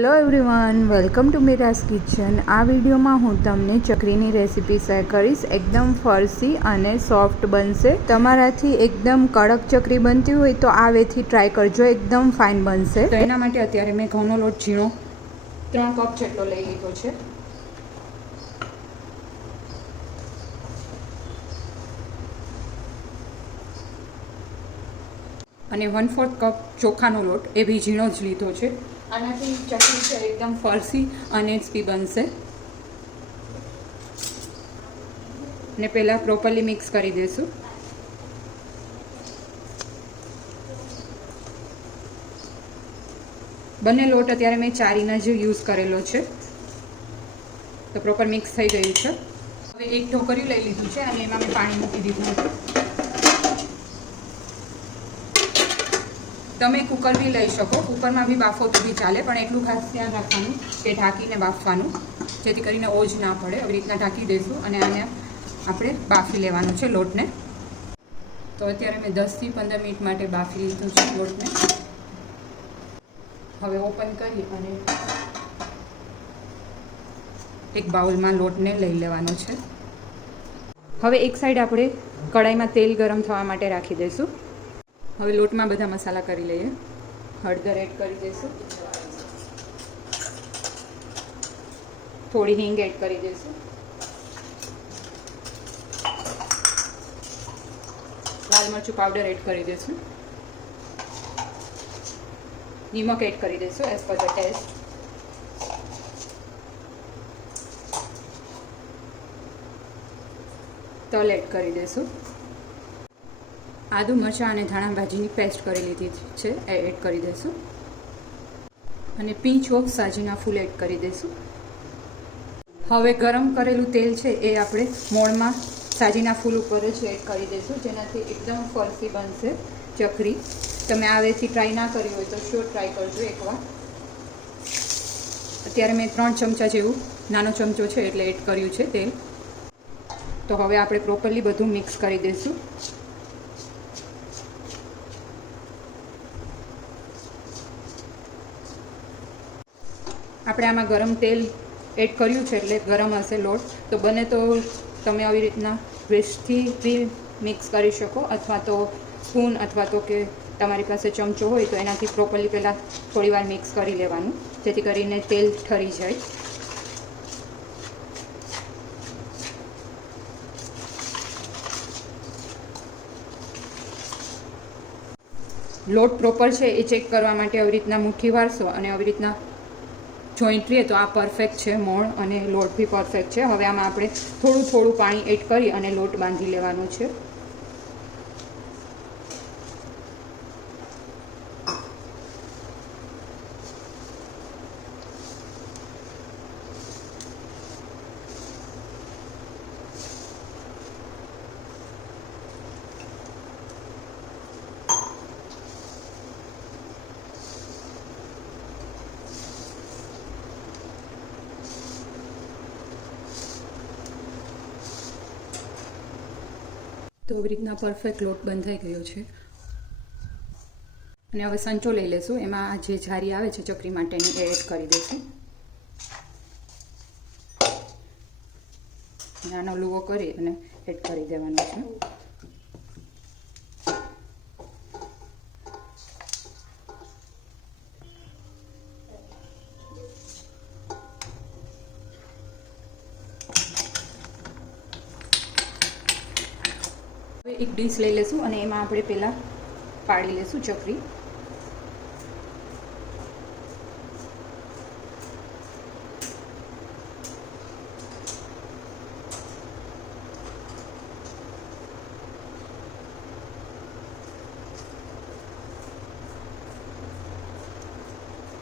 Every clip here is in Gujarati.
Hello everyone, welcome to Meera's kitchen. આ વિડીયોમાં હું તમને ચકરીની રેસીપી શેર કરીશ। એકદમ ફરસી અને સોફ્ટ બનશે। તમારાથી એકદમ કડક ચકરી બનતી હોય તો આ વેથી ટ્રાય કરજો, એકદમ ફાઇન બનશે। તો એના માટે અત્યારે મેં ઘઉંનો લોટ ઝીણો 3 કપ જેટલો લઈ લીધો છે। અને 1/4 કપ ચોખાનો લોટ એ બી ઝીણો જ લીધો છે। આનાથી ચટણી છે એકદમ ફરસી અને સ્પી બનશે। ને પહેલાં પ્રોપરલી મિક્સ કરી દઈશું। બંને લોટ અત્યારે મેં ચારીના જ યુઝ કરેલો છે, તો પ્રોપર મિક્સ થઈ ગયું છે। હવે એક ઢોકળિયું લઈ લીધું છે અને એમાં મેં પાણી મૂકી દીધું છે। તમે કુકર બી લઈ શકો, કુકરમાં બી બાફો તો બી ચાલે, પણ એટલું ખાસ ધ્યાન રાખવાનું કે ઢાંકીને બાફવાનું, જેથી કરીને ઓજ ના પડે। આવી રીતના ઢાંકી દઈશું અને આને આપણે બાફી લેવાનું છે લોટને। તો અત્યારે મેં 10થી 15 મિનિટ માટે બાફી લીધું છે લોટને। હવે ઓપન કરી અને એક બાઉલમાં લોટને લઈ લેવાનો છે। હવે એક સાઈડ આપણે કડાઈમાં તેલ ગરમ થવા માટે રાખી દઈશું। હવે લોટમાં બધા મસાલા કરી લઈએ। હળદર એડ કરી દઈશું, થોડી હિંગ એડ કરી દઈશું, લાલ મરચું પાવડર એડ કરી દઈશું, નમક એડ કરી દઈશું એઝ પર ધ ટેસ્ટ, તલ એડ કરી દઈશું, આદુ મરચાં અને ધાણા ભાજીની પેસ્ટ કરી લીધી છે એ એડ કરી દઈશું, અને પિંચ ઓફ સાજીના ફૂલ એડ કરી દઈશું। હવે ગરમ કરેલું તેલ છે એ આપણે મોણમાં સાજીના ફૂલ ઉપર જ એડ કરી દઈશું, જેનાથી એકદમ ફરસી બનશે ચકરી। તમે આવેથી ટ્રાય ના કરી હોય તો શ્યોર ટ્રાય કરજો એકવાર। અત્યારે મેં 3 ચમચા જેવું, નાનો ચમચો છે એટલે એડ કર્યું છે તેલ। તો હવે આપણે પ્રોપરલી બધું મિક્સ કરી દઈશું। આપણે આમાં ગરમ તેલ એડ કર્યું છે એટલે ગરમ હશે લોટ, તો બને તો તમે આવી રીતના વિસ્કથી બી મિક્સ કરી શકો, અથવા તો સ્પૂન અથવા તો કે તમારી પાસે ચમચો હોય તો એનાથી પ્રોપરલી પહેલાં થોડીવાર મિક્સ કરી લેવાનું, જેથી કરીને તેલ ઠરી જાય। લોટ પ્રોપર છે એ ચેક કરવા માટે આવી રીતના મુઠ્ઠી વાળશો અને આવી રીતના જોઈન્ટ રહે તો આ પરફેક્ટ છે મોણ, અને લોટ બી પરફેક્ટ છે। હવે આમાં આપણે થોડું થોડું પાણી એડ કરી અને લોટ બાંધી લેવાનો છે। તો આવી રીતના પરફેક્ટ લોટ બંધાઈ ગયો છે। અને હવે સંચો લઈ લેશું, એમાં જે જારી આવે છે ચકરી માટેની એ એડ કરી દઈશું, નાનો લુવો કરી અને એડ કરી દેવાનો છે। હવે એક ડીશ લઈ લેશું અને એમાં આપણે પહેલાં પાડી લેશું ચકરી।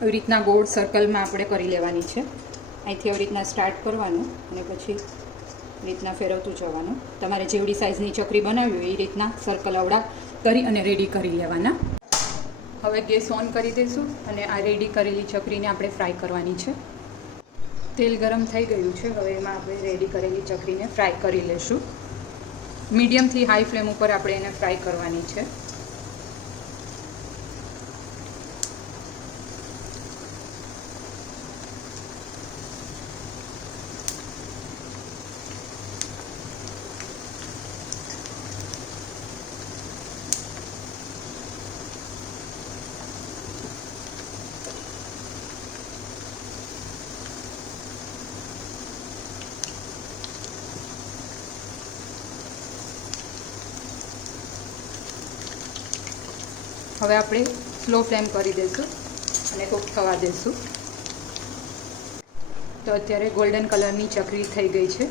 આવી રીતના ગોળ સર્કલમાં આપણે કરી લેવાની છે। અહીંથી આવી રીતના સ્ટાર્ટ કરવાનું અને પછી રીતના ફેરવતું જવાનું। તમારે જેવડી સાઇઝની ચકરી બનાવવી હોય એ રીતના સર્કલ અવડા કરી અને રેડી કરી લેવાના। હવે ગેસ ઓન કરી દઈશું અને આ રેડી કરેલી ચકરીને આપણે ફ્રાય કરવાની છે। તેલ ગરમ થઈ ગયું છે, હવે એમાં આપણે રેડી કરેલી ચકરીને ફ્રાય કરી લઈશું। મીડિયમથી હાઈ ફ્લેમ ઉપર આપણે એને ફ્રાય કરવાની છે। હવે આપણે સ્લો ફ્લેમ કરી દઈશું અને કૂક થવા દઈશું. તો અત્યારે ગોલ્ડન કલરની ચકરી થઈ ગઈ છે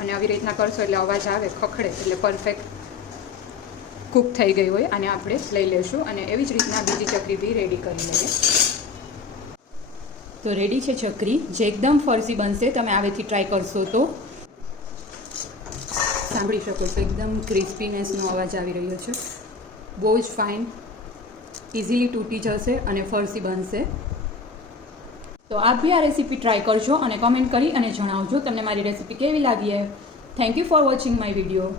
અને આવી રીતના કરશો એટલે અવાજ આવે ખખડે એટલે પરફેક્ટ કૂક થઈ ગઈ હોય અને આપણે લઈ લઈશું અને એવી જ રીતના બીજી ચકરી બી રેડી કરી લઈએ. તો રેડી છે ચકરી, જે એકદમ ફરસી બનશે. તમે આવેથી ટ્રાય કરશો તો સાંભળી શકો છો એકદમ ક્રિસ્પીનેસનો અવાજ આવી રહ્યો છે. બહુ જ ફાઇન, ઇઝીલી તૂટી જશે અને ફરસી બનશે. તો આપ બી આ રેસીપી ટ્રાય કરજો અને કમેન્ટ કરી અને જણાવજો તમને મારી રેસીપી કેવી લાગી. Thank you for watching my video.